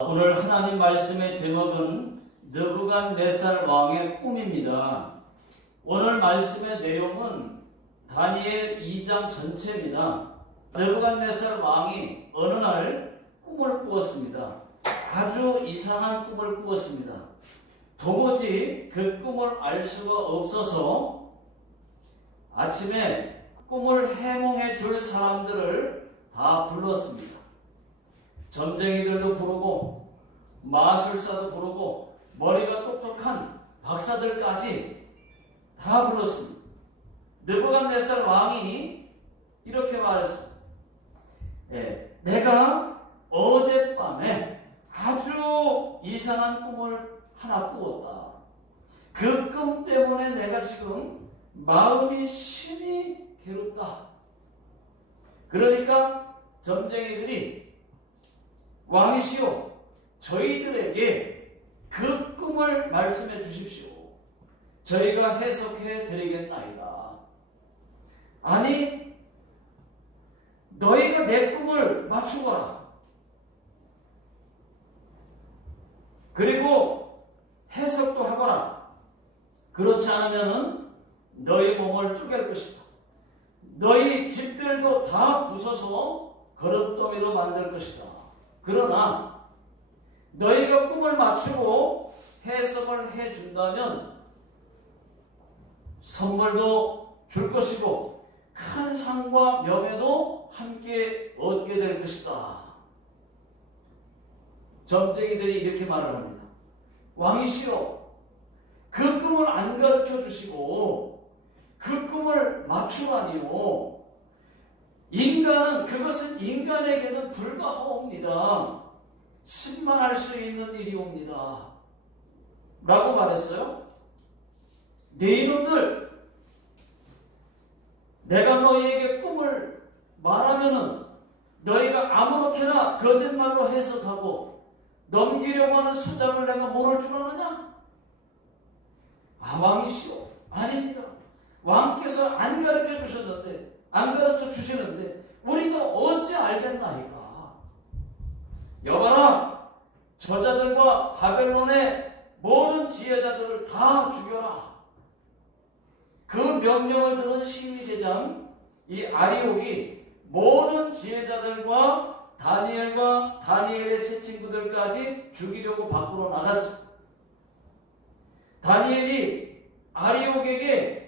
오늘 하나님 말씀의 제목은 느부갓네살 왕의 꿈입니다. 오늘 말씀의 내용은 다니엘 2장 전체입니다. 느부갓네살 왕이 어느 날 꿈을 꾸었습니다. 아주 이상한 꿈을 꾸었습니다. 도무지 그 꿈을 알 수가 없어서 아침에 꿈을 해몽해 줄 사람들을 다 불렀습니다. 점쟁이들도 부르고 마술사도 부르고 머리가 똑똑한 박사들까지 다 불렀습니다. 느부갓네살 왕이 이렇게 말했습니다. 내가 어젯밤에 아주 이상한 꿈을 하나 꾸었다. 그 꿈 때문에 내가 지금 마음이 심히 괴롭다. 그러니까 점쟁이들이 왕이시여, 저희들에게 그 꿈을 말씀해 주십시오. 저희가 해석해 드리겠나이다. 아니, 너희가 내 꿈을 맞추거라. 그리고 해석도 하거라. 그렇지 않으면 너희 몸을 쪼갤 것이다. 너희 집들도 다 부숴서 거름더미로 만들 것이다. 그러나 너희가 꿈을 맞추고 해석을 해준다면 선물도 줄 것이고 큰 상과 명예도 함께 얻게 될 것이다. 점쟁이들이 이렇게 말을 합니다. 왕이시여, 그 꿈을 안 가르쳐 주시고 그 꿈을 맞추라니요. 인간은 그것은 인간에게는 불가하옵니다. 신만할 수 있는 일이옵니다. 라고 말했어요. 네 이놈들, 내가 너희에게 꿈을 말하면은 너희가 아무렇게나 거짓말로 해석하고 넘기려고 하는 수작을 내가 모를 줄 아느냐? 왕이시오. 아닙니다. 왕께서 안 가르쳐 주셨는데, 안 가르쳐 주시는데 우리가 어찌 알겠나이까? 여봐라, 저자들과 바벨론의 모든 지혜자들을 다 죽여라. 그 명령을 들은 시위대장 이 아리옥이 모든 지혜자들과 다니엘과 다니엘의 세 친구들까지 죽이려고 밖으로 나갔습니다. 다니엘이 아리옥에게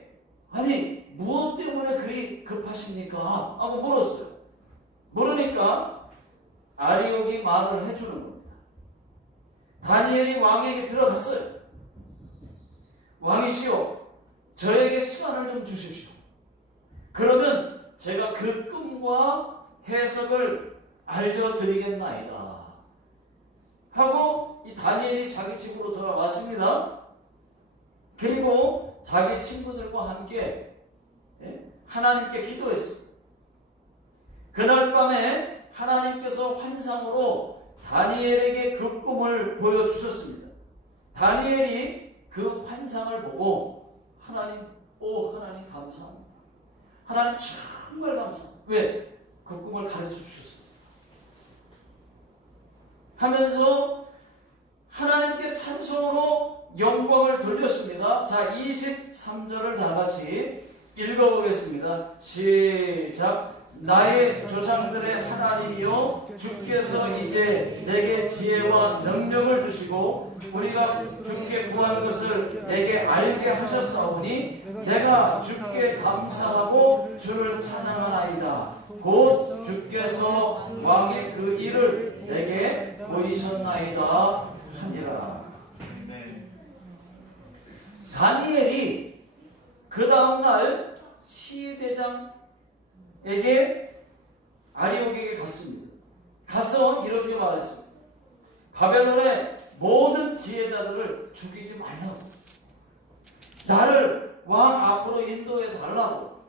아니, 무엇 때문에 그리 급하십니까? 하고 물었어요. 물으니까 아리옥이 말을 해주는 겁니다. 다니엘이 왕에게 들어갔어요. 왕이시여, 저에게 시간을 좀 주십시오. 그러면 제가 그 꿈과 해석을 알려드리겠나이다. 하고 이 다니엘이 자기 집으로 돌아왔습니다. 그리고 자기 친구들과 함께 하나님께 기도했습니다. 그날 밤에 하나님께서 환상으로 다니엘에게 그 꿈을 보여주셨습니다. 다니엘이 그 환상을 보고 하나님 감사합니다. 하나님 정말 감사합니다. 왜? 그 꿈을 가르쳐 주셨어요. 하면서 하나님께 찬송으로 영광을 돌렸습니다. 자, 23절을 다 같이 읽어보겠습니다. 시작. 나의 조상들의 하나님이여, 주께서 이제 내게 지혜와 능력을 주시고 우리가 주께 구할 것을 내게 알게 하셨사오니 내가 주께 감사하고 주를 찬양하나이다. 곧 주께서 왕의 그 일을 내게 보이셨나이다 하니라. 다니엘이 그 다음날 시대장에게 아리옥에게 갔습니다. 가서 이렇게 말했습니다. 바벨론의 모든 지혜자들을 죽이지 말라고, 나를 왕 앞으로 인도해 달라고,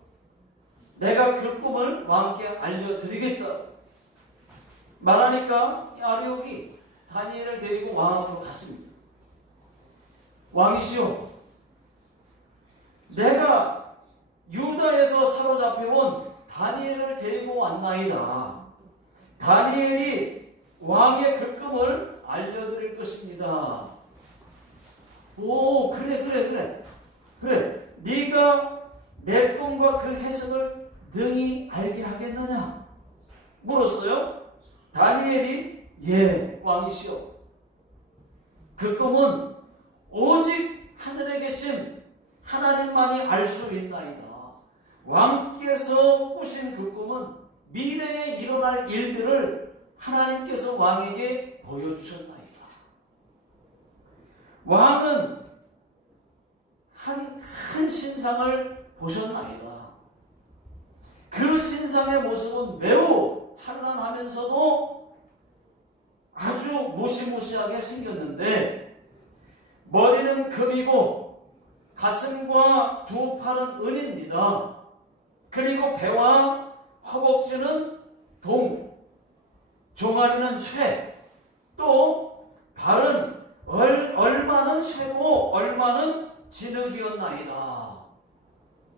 내가 그 꿈을 왕께 알려드리겠다 말하니까 아리옥이 다니엘을 데리고 왕 앞으로 갔습니다. 왕이시여, 내가 유다에서 사로잡혀온 다니엘을 데리고 왔나이다. 다니엘이 왕의 그 꿈을 오, 그래. 네가 내 꿈과 그 해석을 능히 알게 하겠느냐? 물었어요. 다니엘이 예, 왕이시여. 그 꿈은 오직 하늘에 계신 하나님만이 알 수 있나이다. 왕께서 꾸신 그 꿈은 미래에 일어날 일들을 하나님께서 왕에게 보여주셨나이다. 왕은 한 신상을 보셨나이다. 그 신상의 모습은 매우 찬란하면서도 아주 무시무시하게 생겼는데, 머리는 금이고 가슴과 두 팔은 은입니다. 그리고 배와 허벅지는 동, 종아리는 쇠, 또 발은 얼마는 쇠고 얼마는 진흙이었나이다.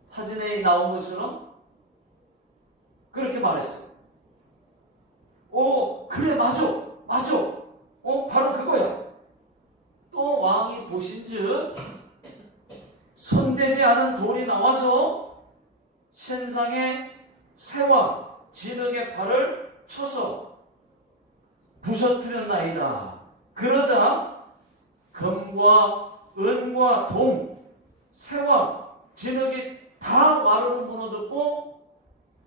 사진에 나온 것처럼 그렇게 말했어요. 오, 그래, 맞아. 바로 그거야. 또 왕이 보신즉 손대지 않은 돌이 나와서 신상의 새와 진흙의 발을 쳐서 부서뜨렸나이다. 그러자 금과 은과 동, 새와 진흙이 다 와르르 무너졌고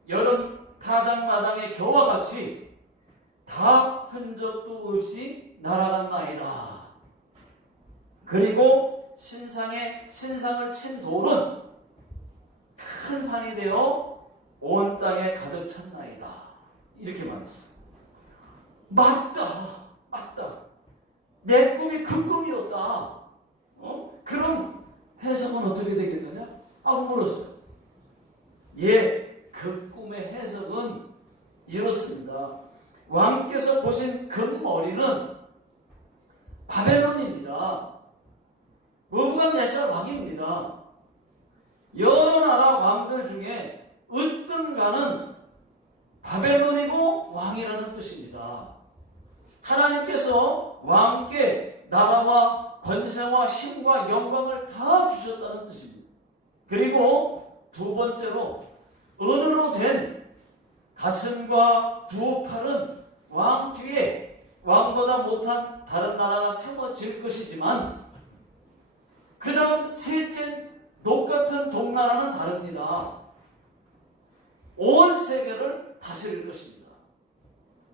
여름 타작마당의 겨와 같이 다 흔적도 없이 날아갔나이다. 그리고 신상을 친 돌은 큰 산이 되어 온 땅에 가득 찼나이다. 이렇게 말했어요. 맞다. 내 꿈이 그 꿈이었다. 그럼 해석은 어떻게 되겠느냐? 물었어요. 예, 그 꿈의 해석은 이렇습니다. 왕께서 보신 금머리는 바벨론입니다. 느부갓네살 왕입니다. 여러 나라 왕들 중에 으뜸가는 바벨론이고 왕이라는 뜻입니다. 하나님께서 왕께 나라와 권세와 힘과 영광을 다 주셨다는 뜻입니다. 그리고 두 번째로 은으로 된 가슴과 두 팔은 왕 뒤에 왕보다 못한 다른 나라가 세워질 것이지만, 그 다음 셋째 녹같은 동나라는 다릅니다. 온 세계를 다스릴 것입니다.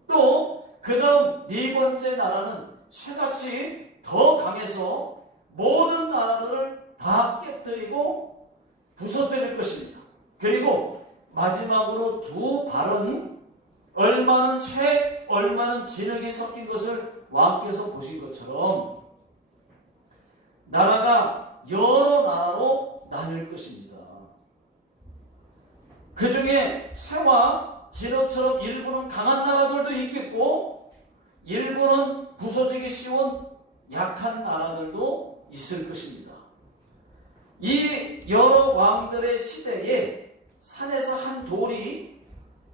또 그 다음 네 번째 나라는 쇠같이 더 강해서 모든 나라들을 다 깨뜨리고 부서뜨릴 것입니다. 그리고 마지막으로 두 발은 얼마는 쇠, 얼마는 진흙이 섞인 것을 왕께서 보신 것처럼 나라가 여러 나라로 나뉠 것입니다. 그 중에 쇠와 진흙처럼 일부는 강한 나라들도 있겠고, 일부는 부서지기 쉬운 약한 나라들도 있을 것입니다. 이 여러 왕들의 시대에 산에서 한 돌이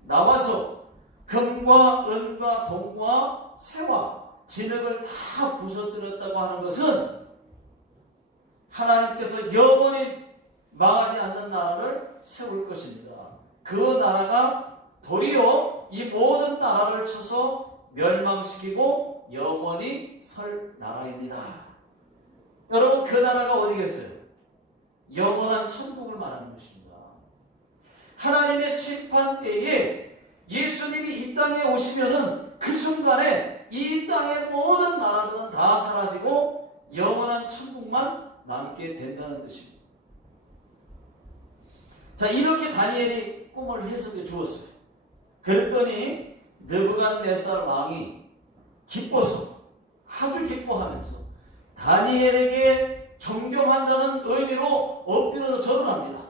나와서 금과 은과 동과 쇠와 진흙을 다 부서뜨렸다고 하는 것은 하나님께서 영원히 망하지 않는 나라를 세울 것입니다. 그 나라가 도리어 이 모든 나라를 쳐서 멸망시키고 영원히 설 나라입니다. 여러분, 그 나라가 어디겠어요? 영원한 천국을 말하는 것입니다. 하나님의 심판 때에 예수님이 이 땅에 오시면은 그 순간에 이 땅의 모든 나라들은 다 사라지고 영원한 천국만 남게 된다는 뜻입니다. 자, 이렇게 다니엘이 꿈을 해석해 주었어요. 그랬더니 느부갓네살 왕이 기뻐서, 아주 기뻐하면서 다니엘에게 존경한다는 의미로 엎드려서 절을 합니다.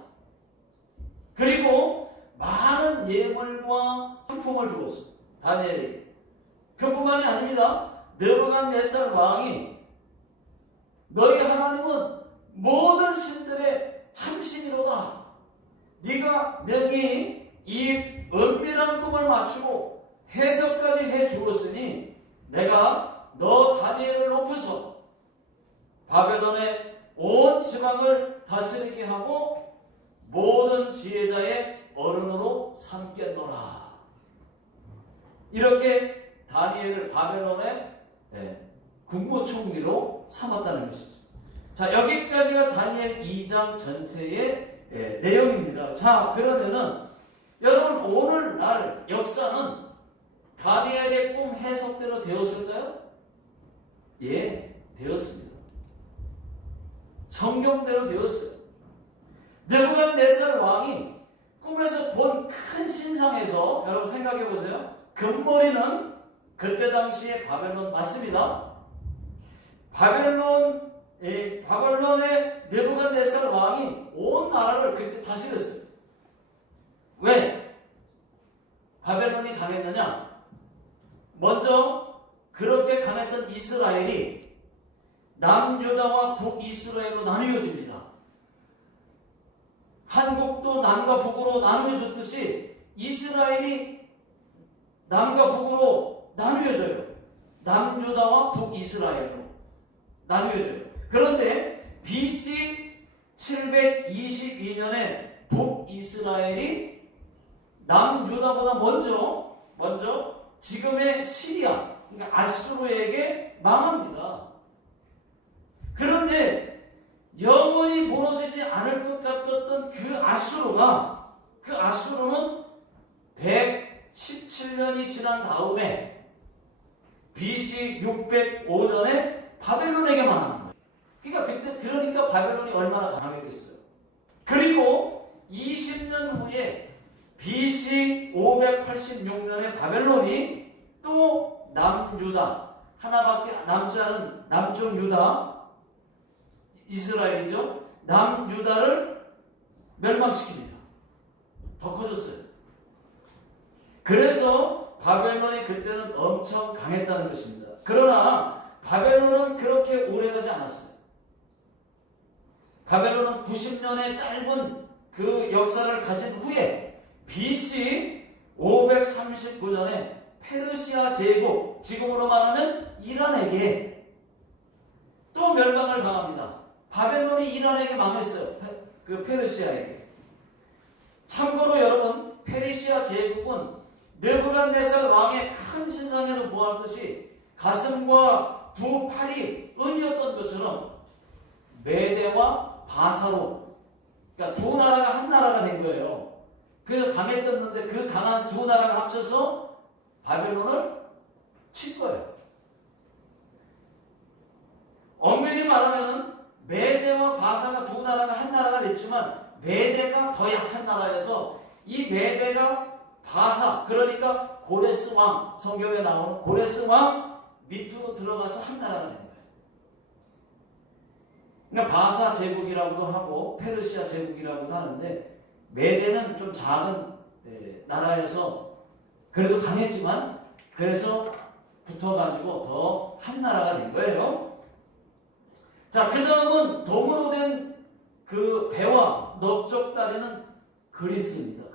그리고 많은 예물과 상품을 주었어요. 다니엘에게. 그뿐만이 아닙니다. 느부갓네살 왕이 너희 하나님은 모든 신들의 참신이로다. 네가 능히 이 은밀한 꿈을 맞추고 해석까지 해 주었으니 내가 너 다니엘을 높여서 바벨론의 온 지방을 다스리게 하고 모든 지혜자의 어른으로 삼겠노라. 이렇게 다니엘을 바벨론의 국무총리로 삼았다는 것이죠. 자, 여기까지가 다니엘 2장 전체의 내용입니다. 자, 그러면은 여러분 오늘날 역사는 다니엘의 꿈 해석대로 되었을까요? 예, 되었습니다. 성경대로 되었어요. 느부갓네살 왕이 꿈에서 본 큰 신상에서 여러분 생각해 보세요. 금머리는 그때 당시에 바벨론 맞습니다. 바벨론의 느부갓네살 왕이 온 나라를 그때 다스렸어요. 왜? 바벨론이 강했느냐? 먼저 그렇게 강했던 이스라엘이 남유다와 북이스라엘로 나누어집니다. 한국도 남과 북으로 나누어졌듯이 이스라엘이 남과 북으로 나누어져요. 남유다와 북이스라엘로 나누어져요. 그런데 BC 722년에 북이스라엘이 남유다보다 먼저 지금의 시리아, 그러니까 아수르에게 망합니다. 그런데 영원히 무너지지 않을 것 같았던 그 아수르는 117년이 지난 다음에 BC 605년에 바벨론에게 망하는 거예요. 그러니까 바벨론이 얼마나 강하겠어요. 그리고 20년 후에 BC 586년에 바벨론이 또 남유다, 하나밖에 남지 않은 남쪽 유다, 이스라엘이죠. 남유다를 멸망시킵니다. 더 커졌어요. 그래서 바벨론이 그때는 엄청 강했다는 것입니다. 그러나 바벨론은 그렇게 오래가지 않았어요. 바벨론은 90년의 짧은 그 역사를 가진 후에 BC 539년에 페르시아 제국, 지금으로 말하면 이란에게 또 멸망을 당합니다. 바벨론이 이란에게 망했어요. 그 페르시아에게. 참고로 여러분, 페르시아 제국은 느부갓네살 왕의 큰 신상에서 보았듯이 가슴과 두 팔이 은이었던 것처럼 메대와 바사로, 그러니까 두 나라가 한 나라가 된 거예요. 그래서 강했었는데 그 강한 두 나라가 합쳐서 바벨론을 친 거예요. 엄밀히 말하면 메대와 바사가 두 나라가 한 나라가 됐지만 메대가 더 약한 나라여서 이 메대가 바사, 그러니까 고레스 왕, 성경에 나오는 고레스 왕 밑으로 들어가서 한 나라가 된 거예요. 그러니까 바사 제국이라고도 하고 페르시아 제국이라고도 하는데 메대는 좀 작은 나라에서 그래도 강했지만 그래서 붙어가지고 더 한 나라가 된 거예요. 자, 그 다음은 돔으로 된 그 배와 넓적다리는 그리스입니다.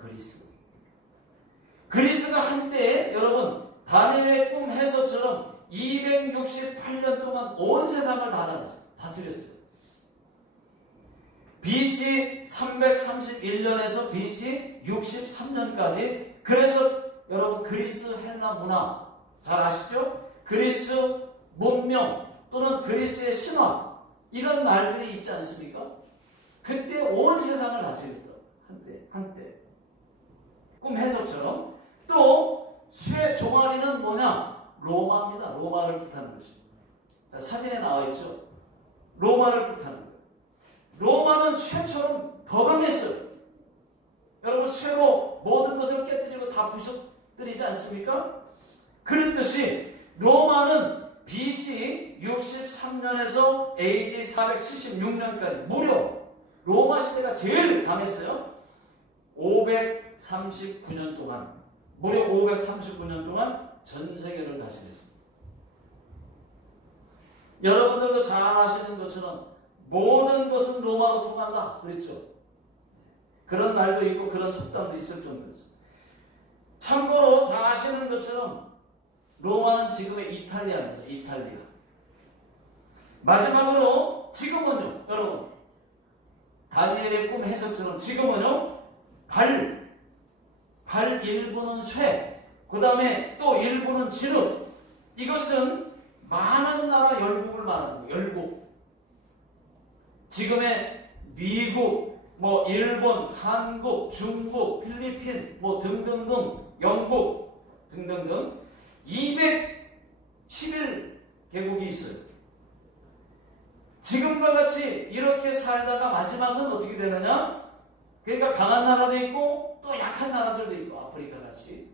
그리스가 한때 여러분 다니엘의 꿈 해석처럼 268년 동안 온 세상을 다스렸어요. BC 331년에서 BC 63년까지. 그래서 여러분 그리스 헬라 문화 잘 아시죠? 그리스 문명 또는 그리스의 신화 이런 말들이 있지 않습니까? 그때 온 세상을 다스렸다. 한때 꿈 해석처럼. 또 쇠 종아리는 뭐냐? 로마입니다. 로마를 뜻하는 것입니다. 사진에 나와 있죠? 로마를 뜻하는 거예요. 로마는 쇠처럼 더 강했어요. 여러분 쇠로 모든 것을 깨뜨리고 다 부셔뜨리지 않습니까? 그랬듯이 로마는 BC 63년에서 AD 476년까지 무려 로마 시대가 제일 강했어요. 539년 동안, 무려 539년 동안 전 세계를 다스렸습니다. 여러분들도 잘 아시는 것처럼 모든 것은 로마로 통한다 그랬죠. 그런 말도 있고 그런 속담도 있을 정도였어요. 참고로 다 아시는 것처럼 로마는 지금의 이탈리아입니다. 이탈리아. 마지막으로 지금은요, 여러분, 다니엘의 꿈 해석처럼 지금은요, 발 일부는 쇠, 그 다음에 또 일부는 진흙. 이것은 많은 나라 열국을 말하는 거예요. 열국. 지금의 미국, 뭐 일본, 한국, 중국, 필리핀, 뭐 등등등, 영국 등등등 211개국이 있어요. 지금과 같이 이렇게 살다가 마지막은 어떻게 되느냐? 그러니까 강한 나라도 있고 또 약한 나라들도 있고, 아프리카 같이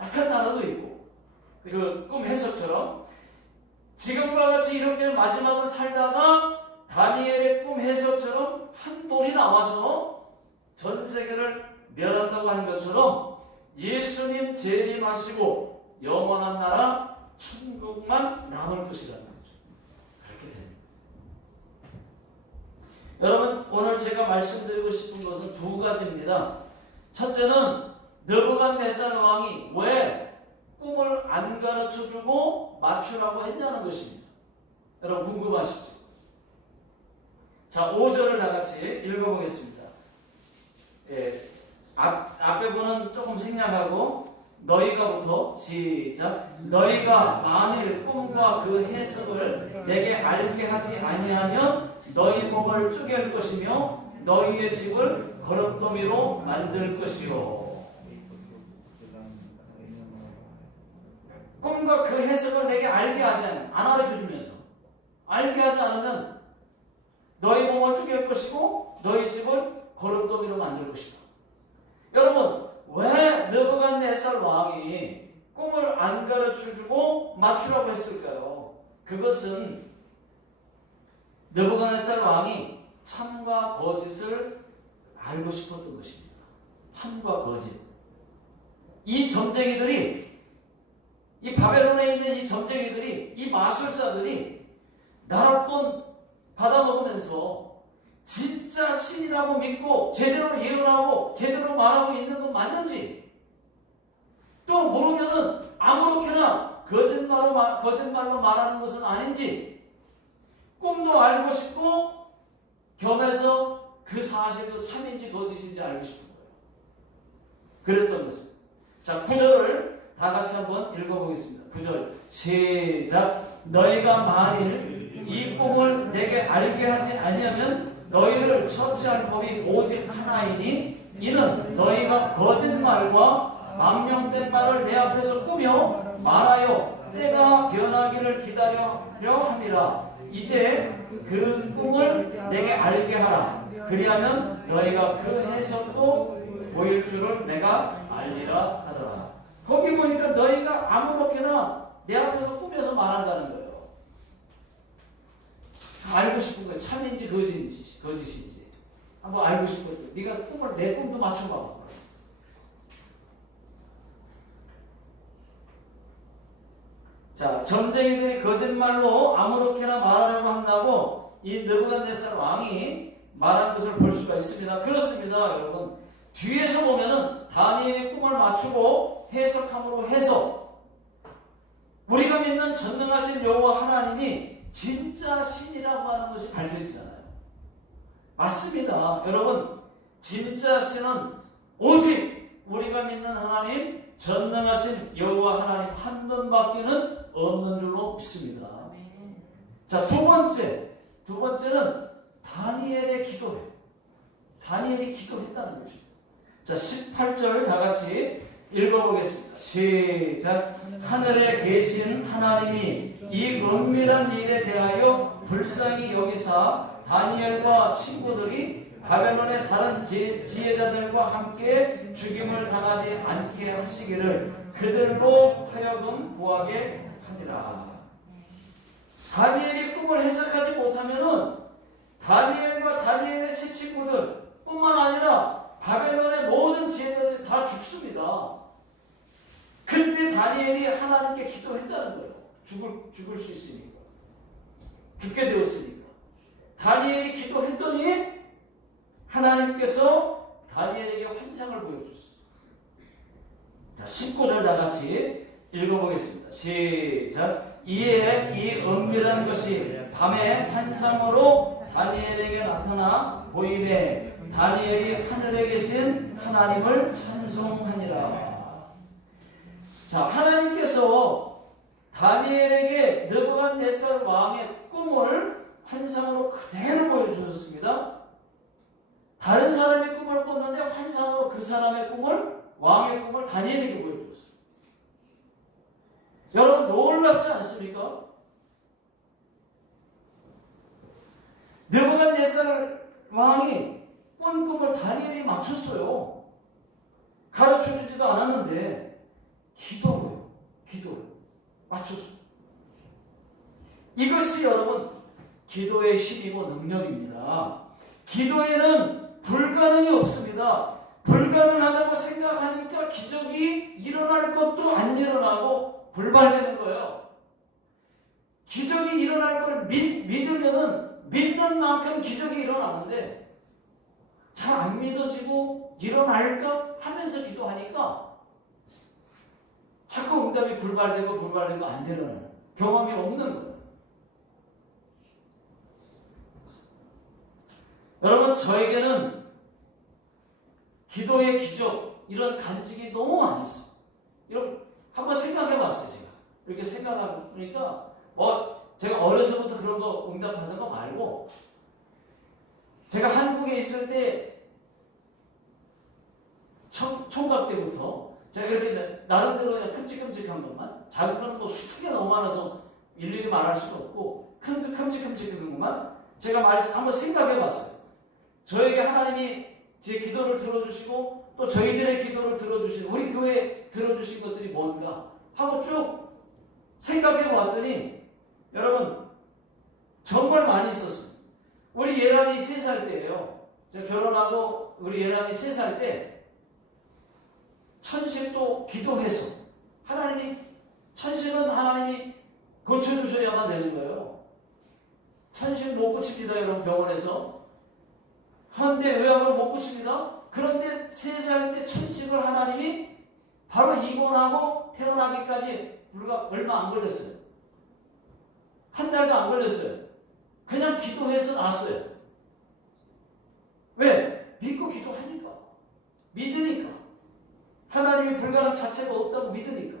약한 나라도 있고, 그 꿈 해석처럼 지금과 같이 이렇게 마지막은 살다가 다니엘의 꿈 해석처럼 한 돌이 나와서 전 세계를 멸한다고 한 것처럼 예수님 재림하시고 영원한 나라 천국만 남을 것이라는 거죠. 그렇게 됩니다. 여러분, 오늘 제가 말씀드리고 싶은 것은 두 가지입니다. 첫째는 느부갓네살 왕이 왜 꿈을 안 가르쳐주고 맞추라고 했냐는 것입니다. 여러분 궁금하시죠? 자, 5절을 다 같이 읽어보겠습니다. 예, 앞에 분은 조금 생략하고 너희가부터 시작. 너희가 만일 꿈과 그 해석을 내게 알게 하지 아니하면 너희 몸을 쪼갤 것이며 너희의 집을 거름더미로 만들 것이요. 꿈과 그 해석을 내게 알게 하지 않으면, 안 알려주면서 알게 하지 않으면 너희 몸을 쪼갤 것이고 너희 집을 거름더미로 만들 것이다. 여러분, 왜 느부갓네살 왕이 꿈을 안 가르쳐주고 맞추라고 했을까요? 그것은 느부갓네살 왕이 참과 거짓을 알고 싶었던 것입니다. 참과 거짓. 이 점쟁이들이, 이 바벨론에 있는 이 점쟁이들이, 이 마술사들이 나랏돈 받아먹으면서 진짜 신이라고 믿고 제대로 예언하고 제대로 말하고 있는 건 맞는지, 또 모르면은 아무렇게나 거짓말로 말하는 것은 아닌지, 꿈도 알고 싶고 겸해서 그 사실도 참인지 거짓인지 알고 싶은 거예요. 그랬던 것은. 자, 9절을 다 같이 한번 읽어보겠습니다. 9절 시작. 너희가 만일 이 꿈을 내게 알게 하지 아니하면 너희를 처치할 법이 오직 하나이니 이는 너희가 거짓말과 망령된 말을 내 앞에서 꾸며 말하여 때가 변하기를 기다려 함이라. 이제 그 꿈을 내게 알게 하라. 그리하면 너희가 그 해석도 보일 줄을 내가 알리라 하더라. 거기 보니까 너희가 아무렇게나 내 앞에서 꾸며서 말한다는 거예요. 알고 싶은 거예요. 참인지 거짓인지 한번 알고 싶거든. 네가 꿈을, 내 꿈도 맞춰봐. 자, 점쟁이들이 거짓말로 아무렇게나 말하려고 한다고 이 느부갓네살 왕이 말한 것을 볼 수가 있습니다. 그렇습니다, 여러분. 뒤에서 보면은 다니엘의 꿈을 맞추고 해석함으로 해서 우리가 믿는 전능하신 여호와 하나님이 진짜 신이라고 하는 것이 밝혀지잖아요. 맞습니다. 여러분, 진짜 신은 오직 우리가 믿는 하나님, 전능하신 여호와 하나님 한 분밖에는 없는 줄로 믿습니다. 자, 두 번째는 다니엘의 기도예요. 다니엘이 기도했다는 것입니다. 자, 18절 다 같이 읽어보겠습니다. 시작. 하늘에 계신 하나님이 이 은밀한 일에 대하여 불쌍히 여기사 다니엘과 친구들이 바벨론의 다른 지혜자들과 함께 죽임을 당하지 않게 하시기를 그들로 하여금 구하게 하니라. 다니엘이 꿈을 해석하지 못하면은 다니엘과 다니엘의 세 친구들 뿐만 아니라 바벨론의 모든 지혜자들이 다 죽습니다. 그때 다니엘이 하나님께 기도했다는 거예요. 죽을 수 있으니까. 죽게 되었으니까. 다니엘이 기도했더니 하나님께서 다니엘에게 환상을 보여줬어요. 자, 19절 다 같이 읽어보겠습니다. 시작. 이에 이 은밀한 것이 밤에 환상으로 다니엘에게 나타나 보이매 다니엘이 하늘에 계신 하나님을 찬송하니라. 자, 하나님께서 다니엘에게 느부갓네살 왕의 꿈을 환상으로 그대로 보여주셨습니다. 다른 사람의 꿈을 꿨는데 환상으로 그 사람의 꿈을, 왕의 꿈을 다니엘에게 보여줬어요. 여러분 놀랍지 않습니까? 느부갓네살 왕이 꾼 꿈을 다니엘이 맞췄어요. 가르쳐주지도 않았는데 기도로요. 기도로 맞췄어요. 이것이 여러분 기도의 힘이고 능력입니다. 기도에는 불가능이 없습니다. 불가능하다고 생각하니까 기적이 일어날 것도 안 일어나고 불발되는 거예요. 기적이 일어날 걸 믿으면은 믿는 만큼 기적이 일어나는데 잘 안 믿어지고 일어날까 하면서 기도하니까 자꾸 응답이 불발되고 안 일어나는 경험이 없는 거예요. 여러분 저에게는 기도의 기적 이런 간증이 너무 많이 있어요. 여러분 한번 생각해봤어요. 제가 이렇게 생각해보니까 제가 어려서부터 그런 거 응답하는 거 말고 제가 한국에 있을 때 총각 때부터 제가 이렇게 나름대로 그냥 큼직큼직한 것만 작은 거는 뭐 수천 개 너무 많아서 일일이 말할 수도 없고 큼직큼직한 것만 제가 한번 생각해봤어요. 저에게 하나님이 제 기도를 들어주시고 또 저희들의 기도를 들어주시고 우리 교회에 들어주신 것들이 뭔가 하고 쭉 생각해 봤더니 여러분 정말 많이 있었어요. 우리 예람이 3살 때예요. 제가 결혼하고 우리 예람이 3살 때 천식도 기도해서 천식은 하나님이 고쳐주셔야만 되는 거예요. 천식 못 고칩니다. 여러분 병원에서 한데 의학을 못 고칩니다. 그런데 3살 때 천식을 하나님이 바로 입원하고 태어나기까지 얼마 안 걸렸어요. 한 달도 안 걸렸어요. 그냥 기도해서 났어요. 왜? 믿고 기도하니까. 믿으니까. 하나님이 불가능 자체가 없다고 믿으니까.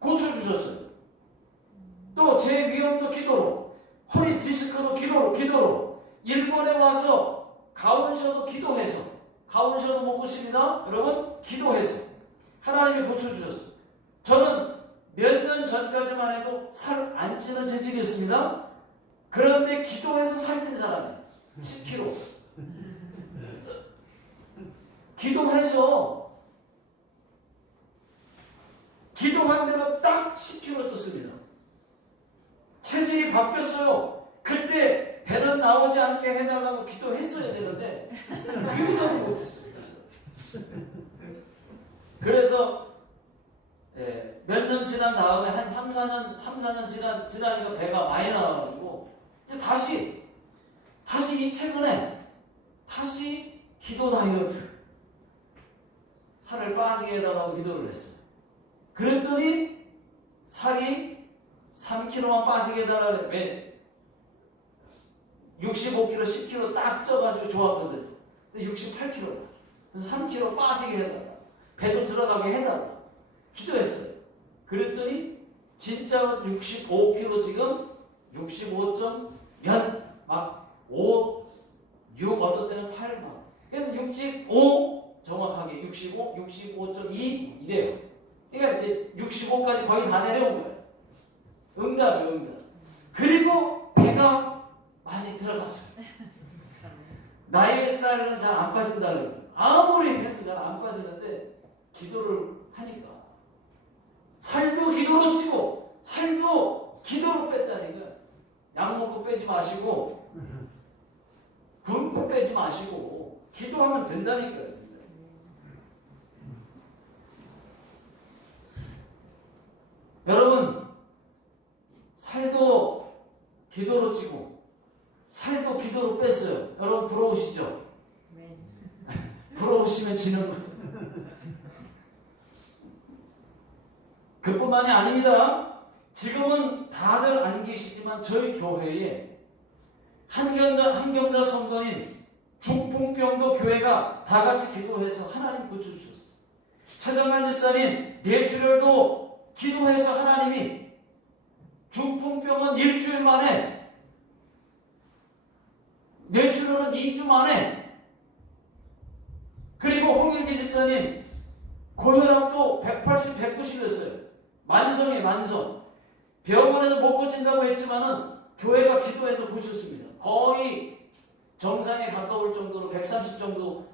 고쳐주셨어요. 또 제 위험도 기도로, 허리 디스크도 기도로, 일본에 와서 가운셔도 기도해서, 가운셔도 못 고칩니다. 여러분, 기도해서. 하나님이 고쳐주셨어요. 저는 몇 년 전까지만 해도 살 안 찌는 체질이었습니다. 그런데 기도해서 살찐 사람이에요. 10kg. 기도한 대로 딱 10kg 쪘습니다. 체질이 바뀌었어요. 그때 배는 나오지 않게 해달라고 기도했어야 되는데 그 기도를 못했습니다. 그래서 몇 년 지난 다음에 한 3, 4년 지나니까 배가 많이 나와가지고 이제 다시 최근에 다시 기도 다이어트 살을 빠지게 해달라고 기도를 했어요. 그랬더니 살이 3kg만 빠지게 해달라고 왜 65kg, 10kg 딱 쪄가지고 좋았거든. 근데 68kg 그래서 3kg 빠지게 해달라. 배도 들어가게 해달라. 기도했어요. 그랬더니 진짜로 65kg 지금 65점 막 5, 6 어떤 때는 8 막. 그래서 65 정확하게 65, 65.2 이래요. 그러니까 이제 65까지 거의 다 내려온 거예요. 응답. 그리고 배가 많이 들어갔어요. 나의 살은 잘 안 빠진다는 거예요. 아무리 해도 잘 안 빠지는데 기도를 하니까 살도 기도로 찌고 살도 기도로 뺐다니까. 약 먹고 빼지 마시고 굶고 빼지 마시고 기도하면 된다니까요. 여러분 살도 기도로 찌고 살도 기도로 뺐어요. 여러분 부러우시죠? 네. 부러우시면 지는 거예요. 그뿐만이 아닙니다. 지금은 다들 안 계시지만 저희 교회에 한경자 성도님 중풍병도 교회가 다 같이 기도해서 하나님 고쳐주셨어요. 최정관 집사님 뇌출혈도 기도해서 하나님이 중풍병은 일주일 만에, 뇌출혈은 2주 만에, 그리고 홍일기 집사님 고혈압도 180, 190이었어요. 만성이에요, 만성. 병원에서 못 고친다고 했지만은 교회가 기도해서 고쳤습니다. 거의 정상에 가까울 정도로 130 정도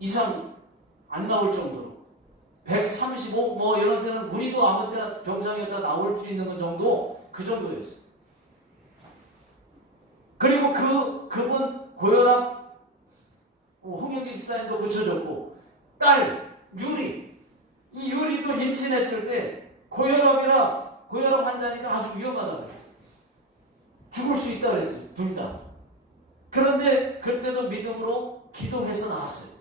이상 안 나올 정도로 135 뭐 이런 때는 우리도 아무 때나 병상이었다 나올 수 있는 건 정도 그 정도였어요. 그리고 그분 고혈압 홍영기 집사님도 고쳐졌고 딸 유리 이 유리도 임신했을 때 고혈압 환자니까 아주 위험하다고 했어요. 죽을 수 있다고 했어요. 둘 다. 그런데 그때도 믿음으로 기도해서 나왔어요.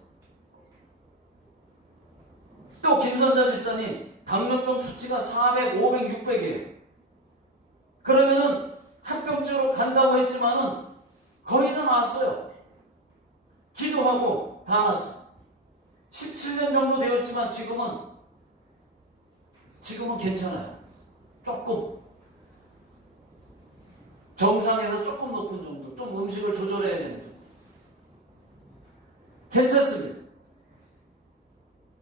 또 김선자 집사님 당뇨병 수치가 400, 500, 600이에요. 그러면은 합병증으로 간다고 했지만은 거의 다 나았어요. 기도하고 다 나았어요. 17년 정도 되었지만 지금은 괜찮아요. 조금 정상에서 조금 높은 정도, 좀 음식을 조절해야 되는 정도. 괜찮습니다.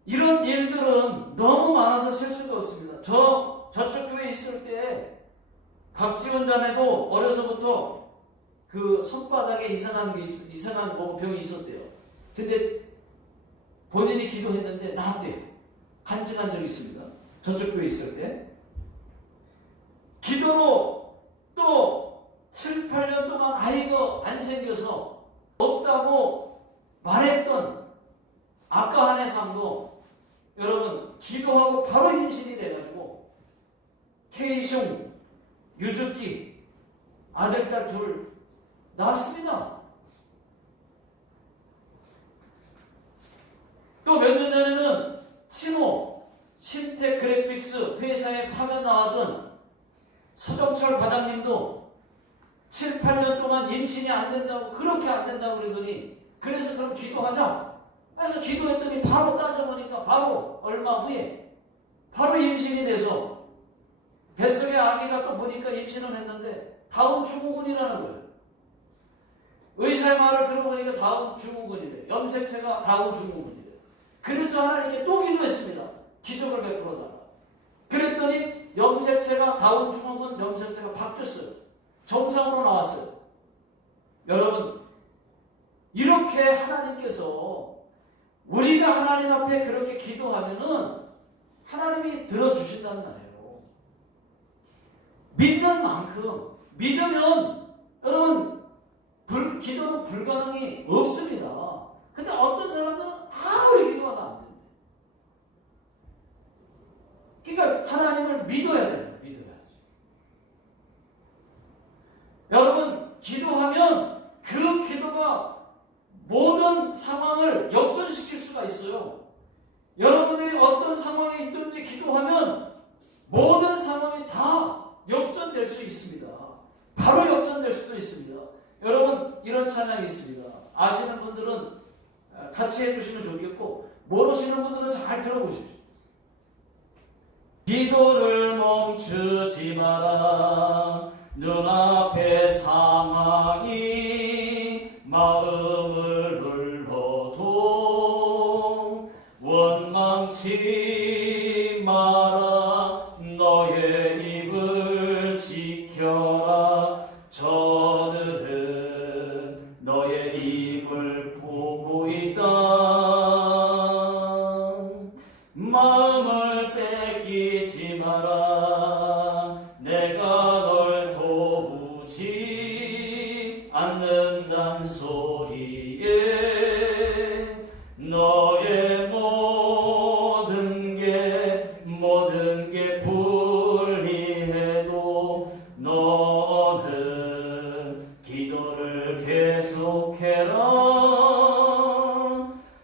이런 일들은 너무 많아서 셀 수가 없습니다. 저쪽 교회에 있을 때 박지원 자매도 어려서부터 그 손바닥에 이상한 병이 있었대요. 근데 본인이 기도했는데 나았대요. 간증한 적이 있습니다. 저쪽 교회에 있을 때. 기도로 또 7, 8년 동안 아이가 안 생겨서 없다고 말했던 아까 한해 삶도 여러분 기도하고 바로 임신이 돼가지고 케이숑, 유즈키 아들, 딸 둘 낳았습니다. 또 몇 년 전에는 신텍 그래픽스 회사에 파견 나왔던 서정철 과장님도 7, 8년 동안 임신이 안 된다고, 그렇게 안 된다고 그러더니, 그래서 그럼 기도하자. 그래서 기도했더니 바로 따져보니까 바로 얼마 후에 바로 임신이 돼서 뱃속에 아기가 또 보니까 임신을 했는데 다운 증후군이라는 거예요. 의사의 말을 들어보니까 다운 증후군이래. 염색체가 다운 증후군이래. 그래서 하나님께 또 기도했습니다. 기적을 베풀어달라. 그랬더니 염색체가 다운 증후군 염색체가 바뀌었어요. 정상으로 나왔어요. 여러분 이렇게 하나님께서 우리가 하나님 앞에 그렇게 기도하면은 하나님이 들어주신다는 말이에요. 믿는 만큼 믿으면 여러분 기도는 불가능이 없습니다. 근데 어떤 사람들은 아무리 기도하면 안 된대. 그러니까 하나님을 믿어야 돼요. 믿어야지. 여러분 기도하면 그 기도가 모든 상황을 역전시킬 수가 있어요. 여러분들이 어떤 상황에 있든지 기도하면 모든 상황이 다 역전될 수 있습니다. 바로 역전될 수도 있습니다. 여러분 이런 찬양이 있습니다. 아시는 분들은 같이 해주시면 좋겠고 모르시는 분들은 잘 들어보십시오. 기도를 멈추지 마라. 눈앞의 상황이 마음을 눌러도 원망치 마라. 너의 입을 지켜라. 저들은 너의 입을 보고 있다. 마음을 뺏기지 마라. 내가 널 도우지 않는단 소리에 너의 모든 게 불리해도 너는 기도를 계속해라.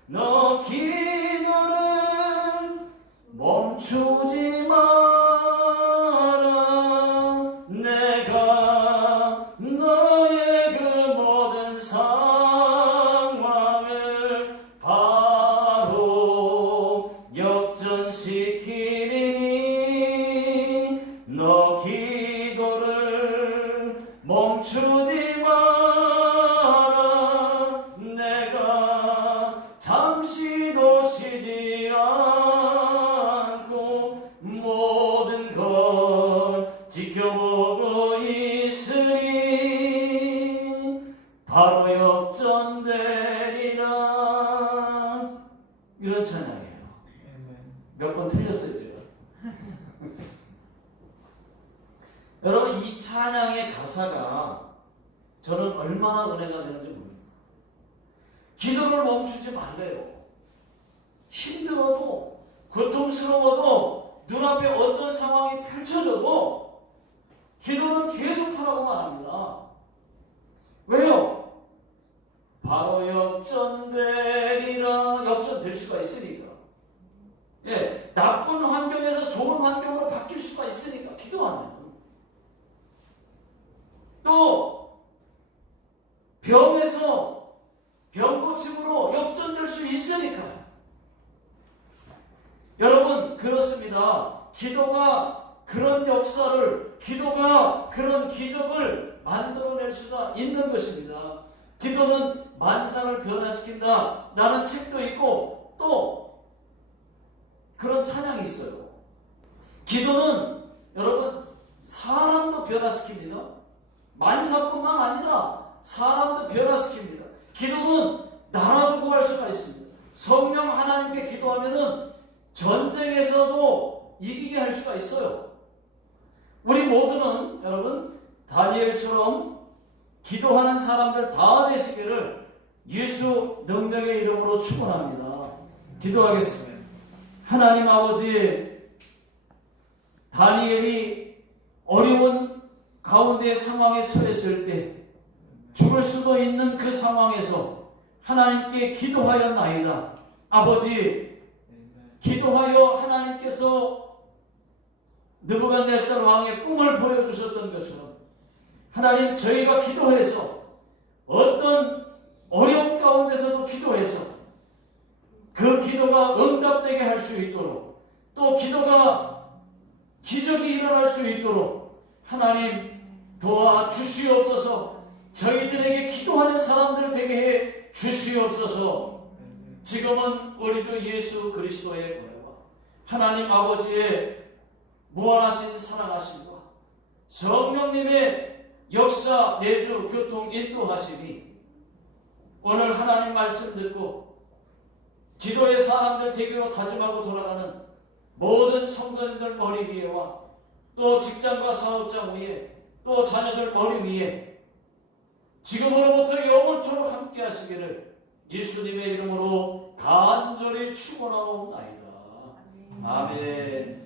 너 기도를 멈추지 마라. 멈추지 마라. 내가 잠시도 쉬지 않고 모든 걸 지켜보고 있으니 바로 역전되리라. 이런 찬양이에요. 몇 번 틀렸어요 제가. 여러분, 이 찬양의 가사가 저는 얼마나 은혜가 되는지 모릅니다. 기도를 멈추지 말래요. 힘들어도, 고통스러워도, 눈앞에 어떤 상황이 펼쳐져도 기도는 계속하라고 말합니다. 왜요? 바로 역전되리라. 역전될 수가 있으니까. 예, 나쁜 환경에서 좋은 환경으로 바뀔 수가 있으니까 기도하면. 또 병에서 병고침으로 역전될 수 있으니까. 여러분, 그렇습니다. 기도가 그런 역사를, 기도가 그런 기적을 만들어낼 수가 있는 것입니다. 기도는 만상을 변화시킨다 라는 책도 있고 또 그런 찬양이 있어요. 기도는 여러분 사람도 변화시킵니다. 만사뿐만 아니라 사람도 변화시킵니다. 기도는 나라도 구할 수가 있습니다. 성령 하나님께 기도하면은 전쟁에서도 이기게 할 수가 있어요. 우리 모두는 여러분 다니엘처럼 기도하는 사람들 다 되시기를 예수 능력의 이름으로 축원합니다. 기도하겠습니다. 하나님 아버지, 다니엘이 어려운 가운데 상황에 처했을 때 죽을 수도 있는 그 상황에서 하나님께 기도하였나이다. 아버지, 기도하여 하나님께서 느부갓네살 왕의 꿈을 보여주셨던 것처럼 하나님, 저희가 기도해서 어떤 어려움 가운데서도 기도해서 그 기도가 응답되게 할 수 있도록, 또 기도가 기적이 일어날 수 있도록 하나님 도와주시옵소서. 저희들에게 기도하는 사람들 되게 해 주시옵소서. 지금은 우리 주 예수 그리스도의 은혜와 하나님 아버지의 무한하신 사랑하심과 성령님의 역사, 내주, 교통, 인도하심이 오늘 하나님 말씀 듣고 기도의 사람들 되기로 다짐하고 돌아가는 모든 성도님들 머리 위에와 또 직장과 사업장 위에 또 자녀들 머리 위에 지금으로부터 영원토록 함께 하시기를 예수님의 이름으로 간절히 축원하옵나이다. 아멘.